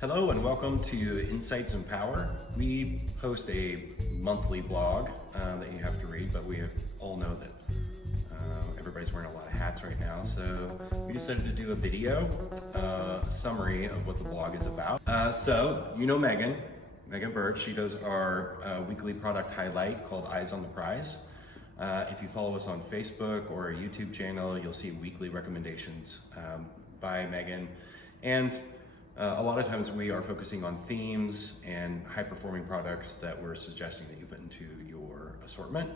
Hello and welcome to Insights and Power. We post a monthly blog that you have to read, but we all know that everybody's wearing a lot of hats right now, so we decided to do a video summary of what the blog is about. So you know Megan Birch. She does our weekly product highlight called Eyes on the Prize. If you follow us on Facebook or our YouTube channel, you'll see weekly recommendations by Megan. And a lot of times we are focusing on themes and high-performing products that we're suggesting that you put into your assortment.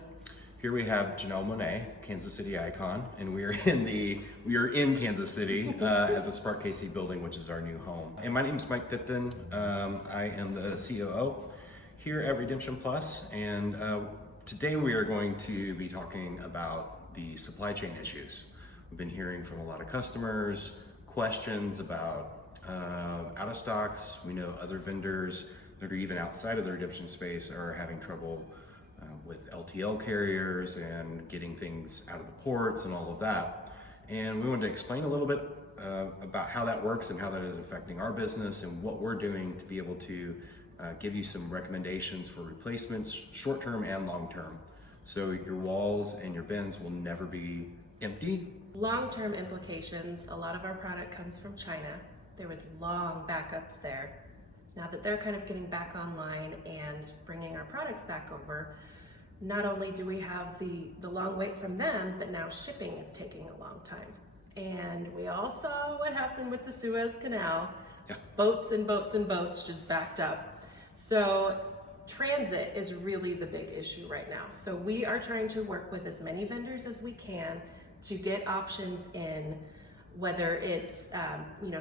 Here we have Janelle Monáe, Kansas City icon, and we are in Kansas City at the Spark KC building, which is our new home. And my name is Mike Tipton. I am the COO here at Redemption Plus, and today we are going to be talking about the supply chain issues. We've been hearing from a lot of customers questions about out of stocks. We know other vendors that are even outside of the redemption space are having trouble with LTL carriers and getting things out of the ports and all of that. And we wanted to explain a little bit about how that works and how that is affecting our business and what we're doing to be able to give you some recommendations for replacements, short-term and long-term. So your walls and your bins will never be empty. Long-term implications, a lot of our product comes from China. There was long backups there. Now that they're kind of getting back online and bringing our products back over, not only do we have the long wait from them, but now shipping is taking a long time. And we all saw what happened with the Suez Canal. Yeah. Boats and boats and boats just backed up. So transit is really the big issue right now. So we are trying to work with as many vendors as we can to get options in, whether it's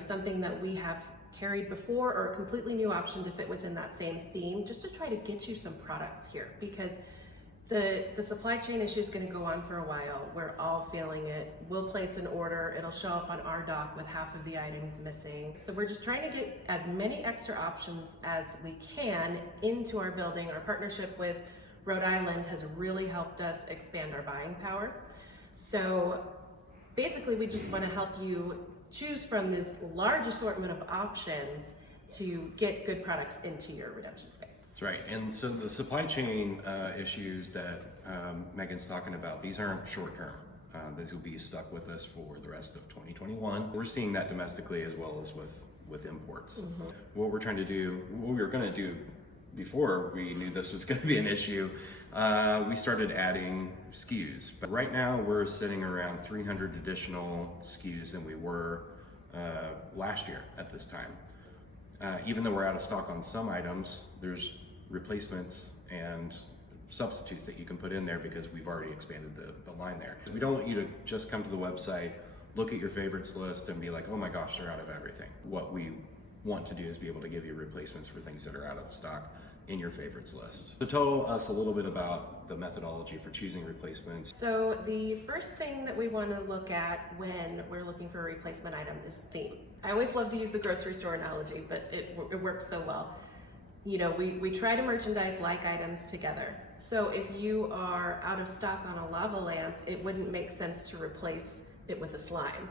something that we have carried before or a completely new option to fit within that same theme, just to try to get you some products here, because the supply chain issue is going to go on for a while. We're all feeling it. We'll place an order, it'll show up on our dock with half of the items missing. So we're just trying to get as many extra options as we can into our building. Our partnership with Rhode Island has really helped us expand our buying power. So basically, we just want to help you choose from this large assortment of options to get good products into your redemption space. That's right. And so the supply chain issues that Megan's talking about, these aren't short-term. These will be stuck with us for the rest of 2021. We're seeing that domestically as well as with imports. Mm-hmm. What we're trying to do, what we were going to do before we knew this was going to be an issue, we started adding SKUs. But right now we're sitting around 300 additional SKUs than we were last year at this time. Even though we're out of stock on some items, there's replacements and substitutes that you can put in there because we've already expanded the line there. We don't want you to just come to the website, look at your favorites list and be like, oh my gosh, they're out of everything. What we want to do is be able to give you replacements for things that are out of stock in your favorites list. So tell us a little bit about the methodology for choosing replacements. So the first thing that we want to look at when we're looking for a replacement item is theme. I always love to use the grocery store analogy, but it works so well. You know, we try to merchandise like items together. So if you are out of stock on a lava lamp, it wouldn't make sense to replace it with a slime.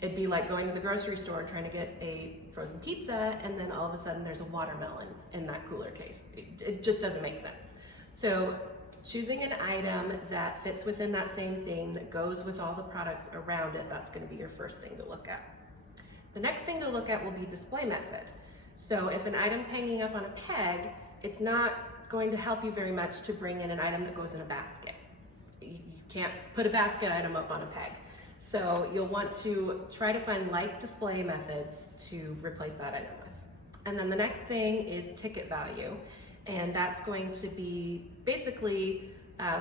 It'd be like going to the grocery store and trying to get a frozen pizza, and then all of a sudden there's a watermelon in that cooler case. It just doesn't make sense. So choosing an item that fits within that same theme, that goes with all the products around it, that's going to be your first thing to look at. The next thing to look at will be display method. So if an item's hanging up on a peg, it's not going to help you very much to bring in an item that goes in a basket. You can't put a basket item up on a peg. So you'll want to try to find like display methods to replace that item with. And then the next thing is ticket value. And that's going to be basically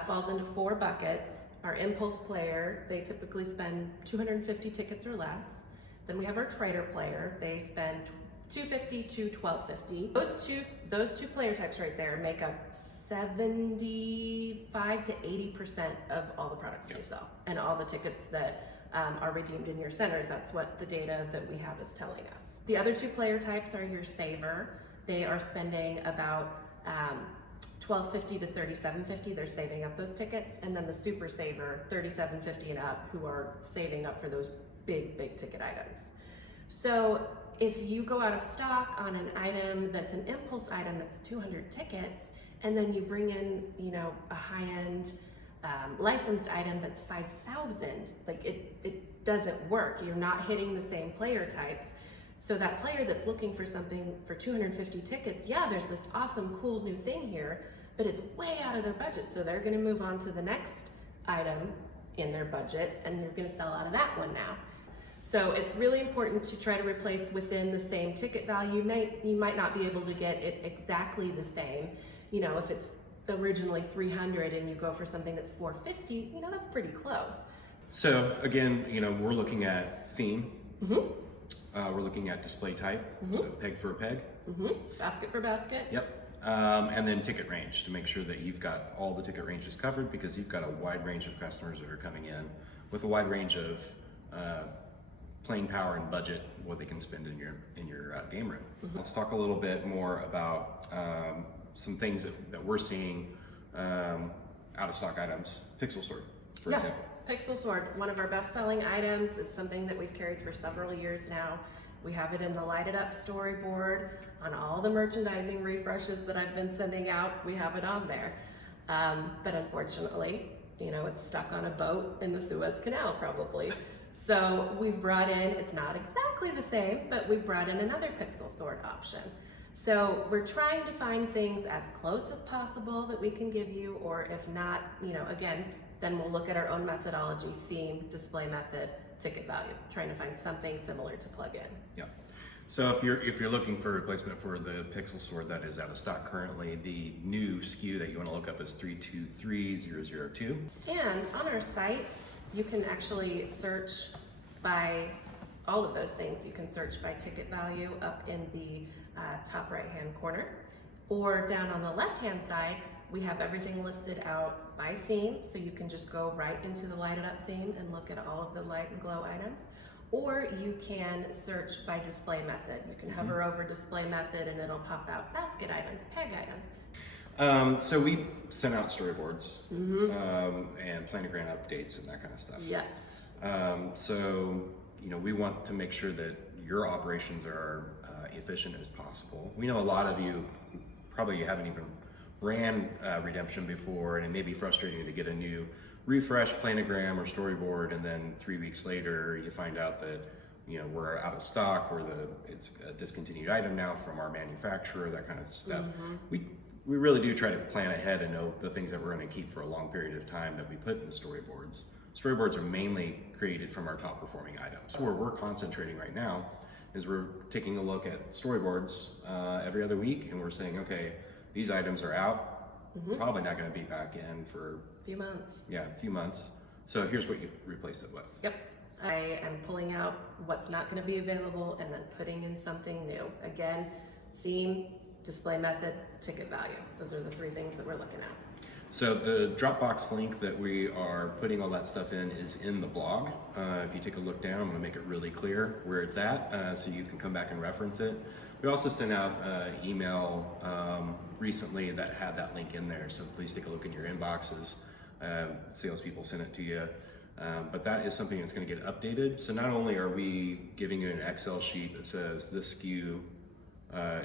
falls into 4 buckets. Our impulse player, they typically spend 250 tickets or less. Then we have our trader player, they spend 250 to 1250. Those two player types right there make up 75 to 80% of all the products we sell and all the tickets that are redeemed in your centers. That's what the data that we have is telling us. The other 2 player types are your saver. They are spending about $12.50 to $37.50. They're saving up those tickets. And then the super saver, $37.50 and up, who are saving up for those big ticket items. So if you go out of stock on an item that's an impulse item that's 200 tickets, and then you bring in, a high-end licensed item that's 5,000, like it doesn't work. You're not hitting the same player types. So that player that's looking for something for 250 tickets, yeah, there's this awesome, cool new thing here, but it's way out of their budget. So they're gonna move on to the next item in their budget, and you're gonna sell out of that one now. So it's really important to try to replace within the same ticket value. You might not be able to get it exactly the same. If it's originally 300 and you go for something that's 450, that's pretty close. So again, we're looking at theme. Mm-hmm. We're looking at display type, so peg for a peg. Basket for basket. Yep. And then ticket range to make sure that you've got all the ticket ranges covered, because you've got a wide range of customers that are coming in with a wide range of playing power and budget, what they can spend in your game room. Let's talk a little bit more about some things that we're seeing out of stock items. Pixel Sword, for example. Pixel Sword, one of our best-selling items. It's something that we've carried for several years now. We have it in the lighted up storyboard. On all the merchandising refreshes that I've been sending out, we have it on there. But unfortunately, it's stuck on a boat in the Suez Canal probably. So we've brought in, it's not exactly the same, but we've brought in another Pixel Sword option. So we're trying to find things as close as possible that we can give you, or if not, again, then we'll look at our own methodology, theme, display method, ticket value, trying to find something similar to plug in. Yeah. So if you're looking for a replacement for the Pixel Sword that is out of stock currently, the new SKU that you want to look up is 323002. And on our site, you can actually search by all of those things. You can search by ticket value up in the top right-hand corner, or down on the left-hand side, we have everything listed out by theme, so you can just go right into the lighted up theme and look at all of the light and glow items. Or you can search by display method. You can hover over display method and it'll pop out basket items, peg items. So we sent out storyboards and planogram updates and that kind of stuff. Yes. So we want to make sure that your operations are efficient as possible. We know a lot of you probably haven't even ran redemption before, and it may be frustrating to get a new refresh planogram or storyboard, and then 3 weeks later you find out that we're out of stock, or it's a discontinued item now from our manufacturer, that kind of stuff. We really do try to plan ahead and know the things that we're going to keep for a long period of time that we put in the storyboards. Storyboards are mainly created from our top performing items. Where we're concentrating right now is we're taking a look at storyboards every other week, and we're saying, okay, these items are out, probably not going to be back in for a few months. Yeah, a few months. So here's what you replace it with. Yep. I am pulling out what's not going to be available and then putting in something new. Again, theme, display method, ticket value. Those are the three things that we're looking at. So the Dropbox link that we are putting all that stuff in is in the blog. If you take a look down, I'm going to make it really clear where it's at, so you can come back and reference it. We also sent out an email recently that had that link in there, so please take a look in your inboxes. Salespeople sent it to you. But that is something that's going to get updated. So not only are we giving you an Excel sheet that says this SKU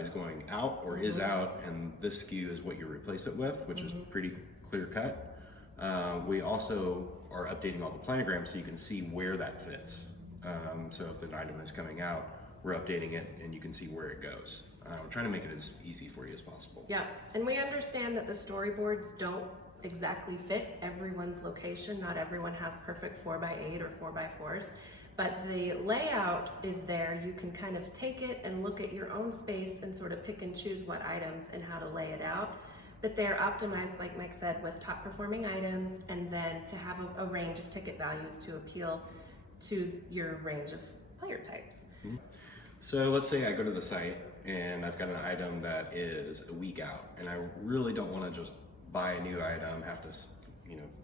is going out or is out, and this SKU is what you replace it with, which is pretty clear cut. We also are updating all the planograms so you can see where that fits. So if an item is coming out, we're updating it and you can see where it goes. We're trying to make it as easy for you as possible. Yeah, and we understand that the storyboards don't exactly fit everyone's location. Not everyone has perfect 4x8 or 4x4s, but the layout is there. You can kind of take it and look at your own space and sort of pick and choose what items and how to lay it out. But they're optimized, like Mike said, with top performing items, and then to have a range of ticket values to appeal to your range of player types. So let's say I go to the site and I've got an item that is a week out, and I really don't want to just buy a new item, have to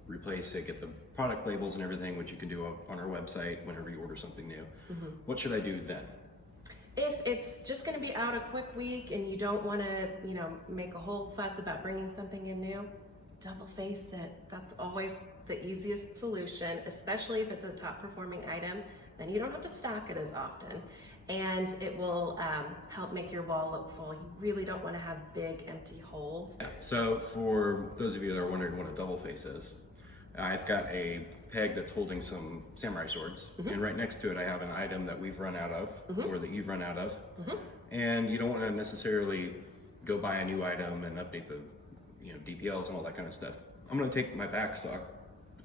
replace it, get the product labels and everything, which you can do on our website whenever you order something new. What should I do then? If it's just going to be out a quick week and you don't want to make a whole fuss about bringing something in new, double face it. That's always the easiest solution, especially if it's a top performing item. Then you don't have to stock it as often. And it will help make your wall look full. You really don't want to have big empty holes. Yeah. So for those of you that are wondering what a double face is, I've got a peg that's holding some samurai swords, and right next to it I have an item that we've run out of, or that you've run out of, and you don't want to necessarily go buy a new item and update the DPLs and all that kind of stuff. I'm going to take my back stock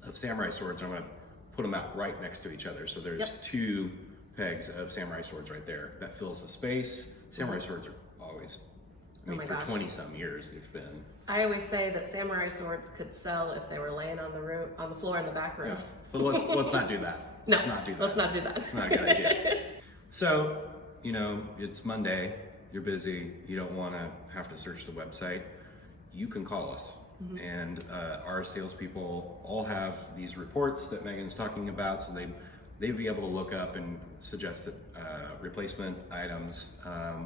of samurai swords and I'm going to put them out right next to each other. So there's two pegs of samurai swords right there. That fills the space. Samurai swords are always, I mean, for 20 some years they've been. I always say that samurai swords could sell if they were laying on the floor in the back room. Yeah. But let's not do that. No, let's not do that. Let's not do that. It's not a good idea. So, it's Monday, you're busy, you don't want to have to search the website. You can call us. And our salespeople all have these reports that Megan's talking about, so they'd be able to look up and suggest that replacement items.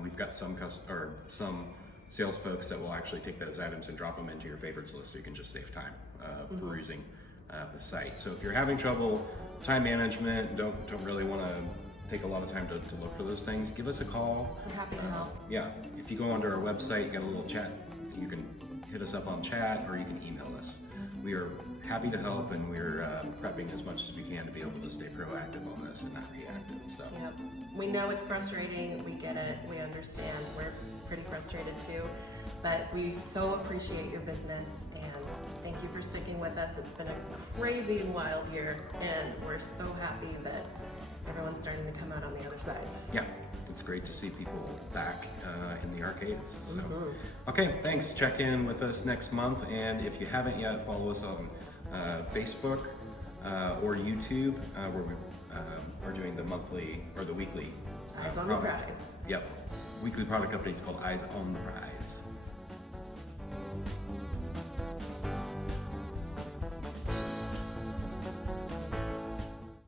We've got some sales folks that will actually take those items and drop them into your favorites list, so you can just save time perusing the site. So if you're having trouble, time management, don't really want to take a lot of time to look for those things, give us a call. We're happy to help. Yeah, if you go onto our website, you got a little chat. You can hit us up on chat, or you can email us. We are happy to help, and we're prepping as much as we can to be able to stay proactive on this and not reactive. So. Yep. We know it's frustrating. We get it. We understand. We're pretty frustrated too, but we so appreciate your business, and thank you for sticking with us. It's been a crazy and wild year, and we're so happy that everyone's starting to come out on the other side. Yeah, it's great to see people back in the arcades. So. Okay, thanks. Check in with us next month, and if you haven't yet, follow us on Facebook or YouTube, where we are doing the monthly or the weekly Eyes on the prize. Yep, weekly product updates called Eyes on the Prize.